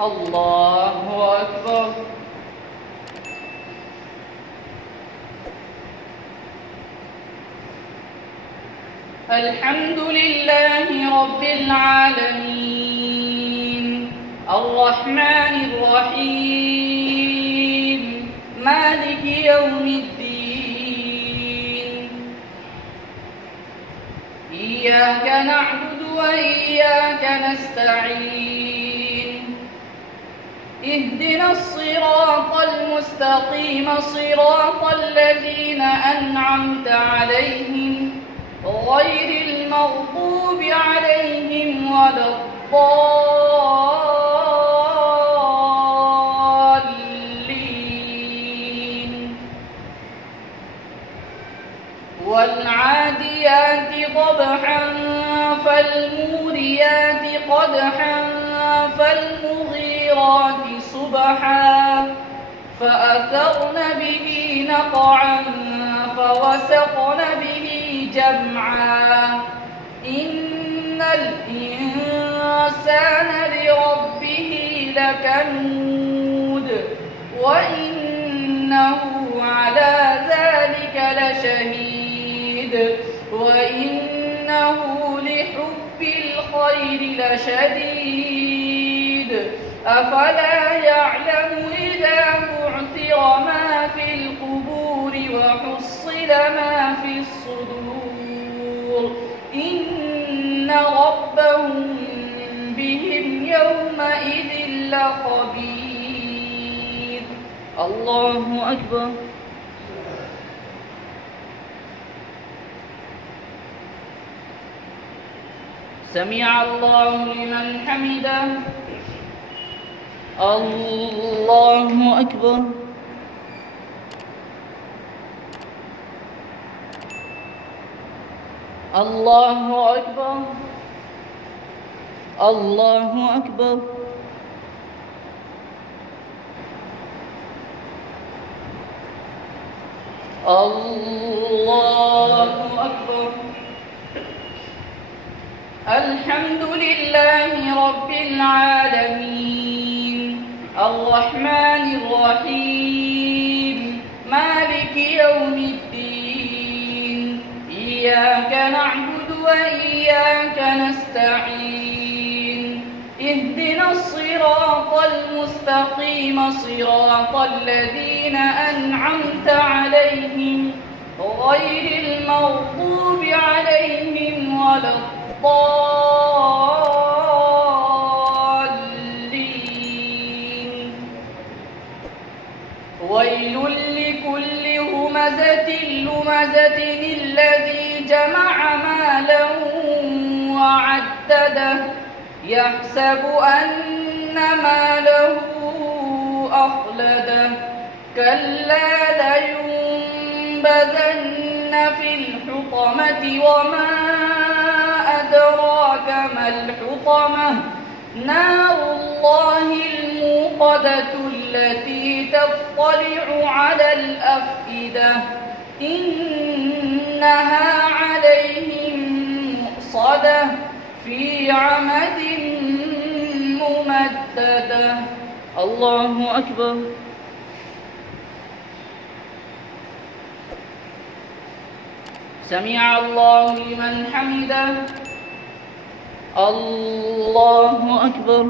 الله أكبر. الحمد لله رب العالمين الرحمن الرحيم مالك يوم الدين. إياك نعبد وإياك نستعين. اهدنا الصراط المستقيم صراط الذين أنعمت عليهم غير المغضوب عليهم ولا الضالين. والعاديات ضبحا فالموريات قدحا فالمغيرات صبحا فأثرن به نقعا فوسطن به جمعا. إن الإنسان لربه لكنود وإنه على ذلك لشهيد وإنه لحب الخير لشديد. أفلا يعلم إذا بعثر ما في القبور وحصل ما في الصدور إن ربهم بهم يومئذ لخبير. الله أكبر. سمع الله لمن حمده. الله أكبر. الله أكبر. الله أكبر. الله أكبر. الحمد لله رب العالمين الرحمن الرحيم مالك يوم الدين. إياك نعبد وإياك نستعين. اهدنا الصراط المستقيم صراط الذين أنعمت عليهم غير المغضوب عليهم ولا الضالين. ويل لكل همزة لمزة الذي جمع مالا وعدده يحسب أن ماله أخلده كلا لينبذن في الحطمة وما أدراك ما الحطمة نار الله الموقدة التي تطلع على الأفئدة إنها عليهم مؤصدة في عمد ممددة. الله أكبر. سمع الله لمن حمده. الله أكبر.